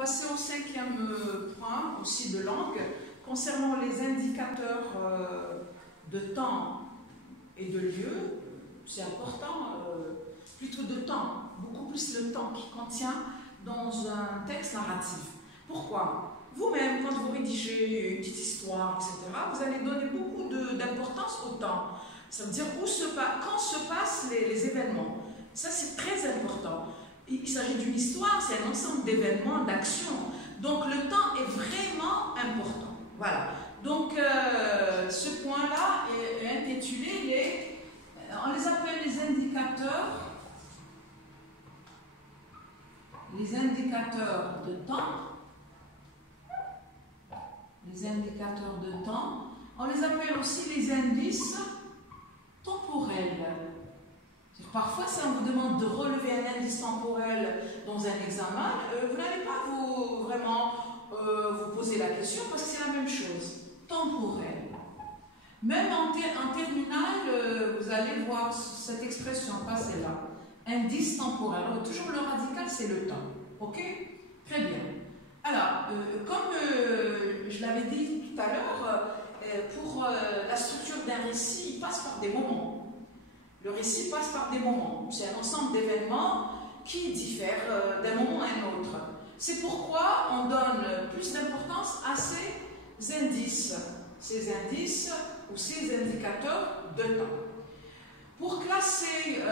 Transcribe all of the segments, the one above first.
passer au cinquième point, aussi de langue, concernant les indicateurs de temps et de lieu. C'est important, plutôt de temps, beaucoup plus le temps qui contient dans un texte narratif. Pourquoi? Vous-même, quand vous rédigez une petite histoire, etc., vous allez donner beaucoup d'importance au temps. Ça veut dire quand se passent les événements. Ça, c'est très important. Il s'agit d'une histoire, c'est un ensemble d'événements, d'actions. Donc, le temps est vraiment important. Voilà. Donc, ce point-là est intitulé on les appelle les indicateurs de temps. Les indicateurs de temps. On les appelle aussi les indices temporels. Parfois, si on vous demande de relever un indice temporel dans un examen, vous n'allez pas vraiment vous poser la question parce que c'est la même chose. Temporel. Même en terminale, vous allez voir cette expression passer là. Indice temporel. Alors, toujours le radical, c'est le temps. Ok? Très bien. Alors, comme je l'avais dit tout à l'heure, pour la structure d'un récit, il passe par des moments. Le récit passe par des moments. C'est un ensemble d'événements qui diffèrent d'un moment à un autre. C'est pourquoi on donne plus d'importance à ces indices ou ces indicateurs de temps. Pour classer,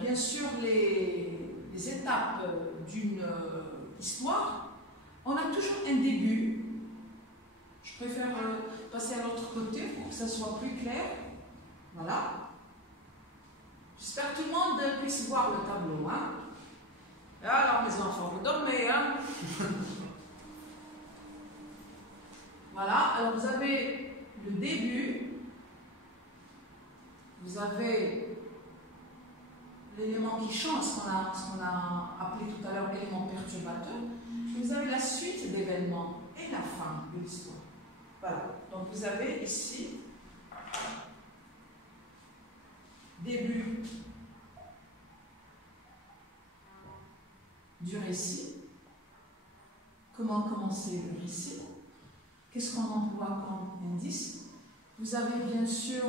bien sûr, les étapes d'une histoire, on a toujours un début. Je préfère passer à l'autre côté pour que ça soit plus clair. Voilà. J'espère que tout le monde puisse voir le tableau. Hein? Alors, mes enfants, vous dormez. Hein? Voilà. Alors, vous avez le début. Vous avez l'élément qui change, ce qu'on a appelé tout à l'heure l'élément perturbateur. Et vous avez la suite d'événements et la fin de l'histoire. Voilà. Donc, vous avez ici début du récit. Comment commencer le récit? Qu'est-ce qu'on emploie comme indice? Vous avez bien sûr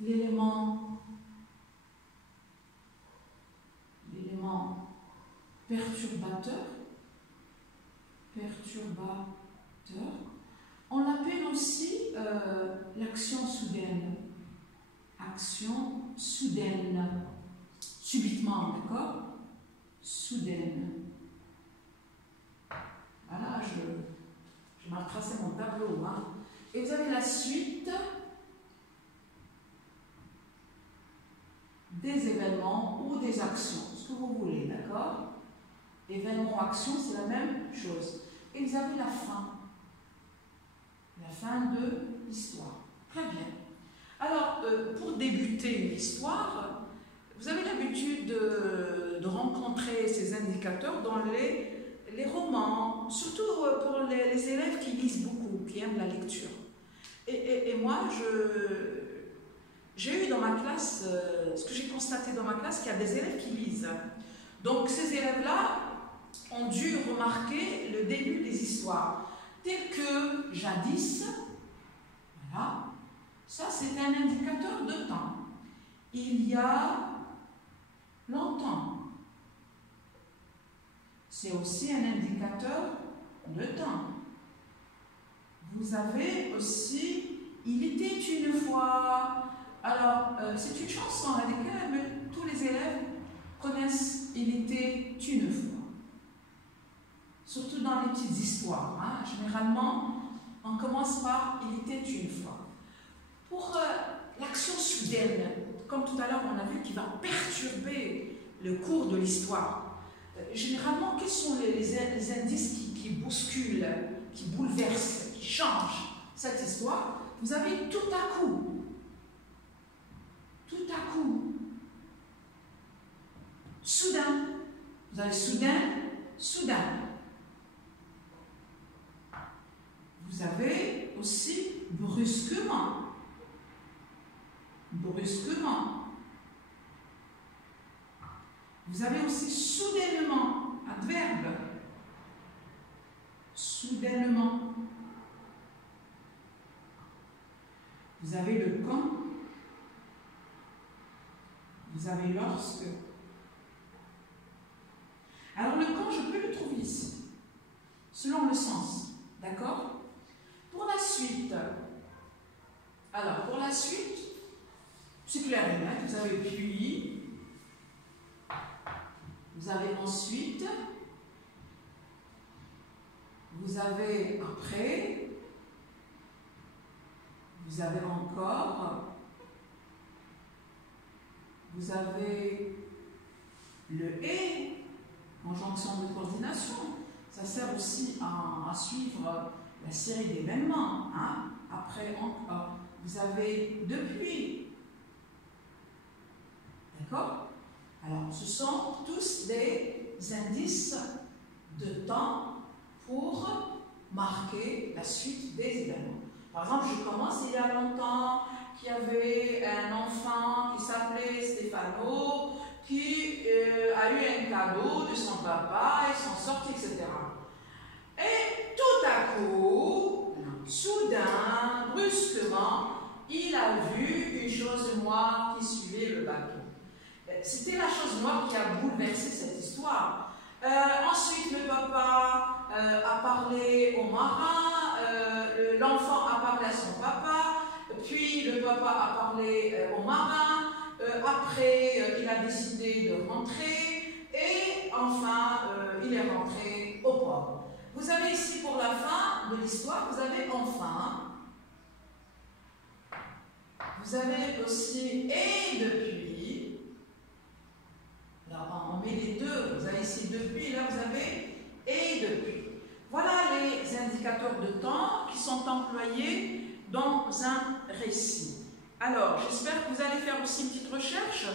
l'élément perturbateur. On l'appelle aussi l'action soudaine. Action soudaine. Subitement, d'accord? Soudaine. Voilà, je m'ai tracé mon tableau. Hein. Et vous avez la suite des événements ou des actions, ce que vous voulez, d'accord? Événement, action, c'est la même chose. Et vous avez la fin de l'histoire. Très bien. Alors, pour débuter une histoire, vous avez l'habitude de rencontrer ces indicateurs dans les romans, surtout pour les élèves qui lisent beaucoup, qui aiment la lecture. Et moi, j'ai eu dans ma classe, ce que j'ai constaté dans ma classe, qu'il y a des élèves qui lisent. Donc, ces élèves-là ont dû remarquer le début des histoires, tel que jadis, voilà, ça c'est un indicateur de temps. Il y a longtemps. C'est aussi un indicateur de temps. Vous avez aussi il était une fois. Alors, c'est une chanson avec laquelle tous les élèves connaissent il était une fois. Surtout dans les petites histoires. Hein. Généralement, on commence par il était une fois. Pour l'action soudaine, comme tout à l'heure on a vu, qui va perturber le cours de l'histoire. Généralement, quels sont les indices qui bousculent, qui bouleversent, qui changent cette histoire? Vous avez tout à coup, soudain. Vous avez soudain. Vous avez aussi brusquement. Vous avez aussi soudainement, adverbe. soudainement. Vous avez le quand. Vous avez lorsque. Alors le quand, je peux le trouver ici, selon le sens. D'accord? Pour la suite, alors pour la suite, c'est clair et net, vous avez puis, vous avez ensuite, vous avez après, vous avez encore, vous avez le et, conjonction de coordination. Ça sert aussi à suivre la série d'événements. Hein? Après, encore, vous avez depuis. D'accord? Alors, ce sont tous des indices de temps pour marquer la suite des événements. Par exemple, je commence il y a longtemps qu'il y avait un enfant qui s'appelait Stéphano, qui a eu un cadeau de son papa, ils sont sortis, etc. Et tout à coup, soudain, brusquement, il a vu une chose noire qui suivait le bateau. C'était la chose noire qui a bouleversé cette histoire. Ensuite, le papa a parlé au marin, l'enfant a parlé à son papa, puis le papa a parlé au marin, après il a décidé de rentrer, et enfin il est rentré au port. Vous avez ici pour la fin de l'histoire, vous avez enfin, vous avez aussi et depuis. Alors on met les deux, vous avez ici depuis, et là vous avez et depuis. Voilà les indicateurs de temps qui sont employés dans un récit. Alors, j'espère que vous allez faire aussi une petite recherche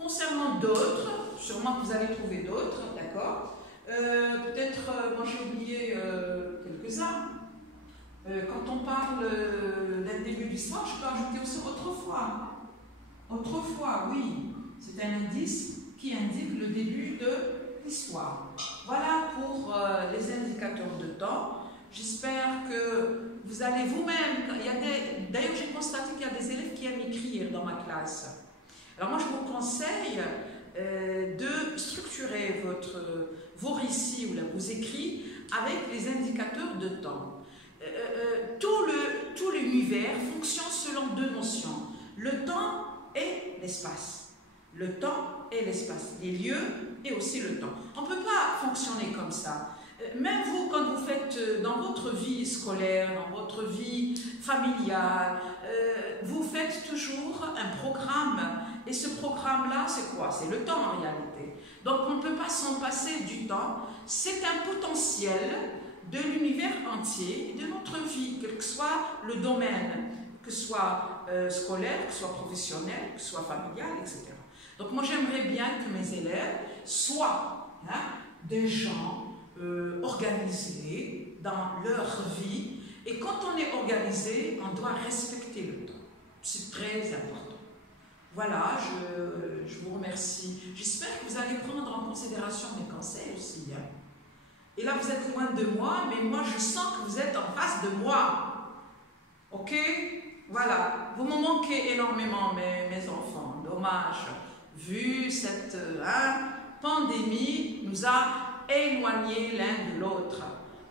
concernant d'autres, sûrement que vous allez trouver d'autres, d'accord? Peut-être, moi j'ai oublié quelques-uns. Quand on parle d'un début d'histoire, je peux ajouter aussi autrefois. Autrefois, oui, c'est un indice qui indique le début de l'histoire. Voilà pour les indicateurs de temps. J'espère que vous allez vous-même, d'ailleurs j'ai constaté qu'il y a des élèves qui aiment écrire dans ma classe. Alors moi je vous conseille de structurer vos récits ou vos écrits avec les indicateurs de temps. Tout l'univers fonctionne selon deux notions, le temps et l'espace. Le temps et l'espace, les lieux et aussi le temps. On ne peut pas fonctionner comme ça. Même vous, quand vous faites dans votre vie scolaire, dans votre vie familiale, vous faites toujours un programme. Et ce programme-là, c'est quoi? C'est le temps en réalité. Donc on ne peut pas s'en passer du temps. C'est un potentiel de l'univers entier, de notre vie, quel que soit le domaine, que ce soit scolaire, que ce soit professionnel, que ce soit familial, etc. Donc moi j'aimerais bien que mes élèves soient des gens organisés dans leur vie, et quand on est organisé, on doit respecter le temps. C'est très important. Voilà, je vous remercie. J'espère que vous allez prendre en considération mes conseils aussi. Hein. Et là, vous êtes loin de moi, mais moi, je sens que vous êtes en face de moi. Ok? Voilà. Vous me manquez énormément, mes enfants. Dommage. Vu cette pandémie nous a éloignés l'un de l'autre.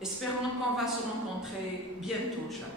Espérons qu'on va se rencontrer bientôt, Inch'Allah.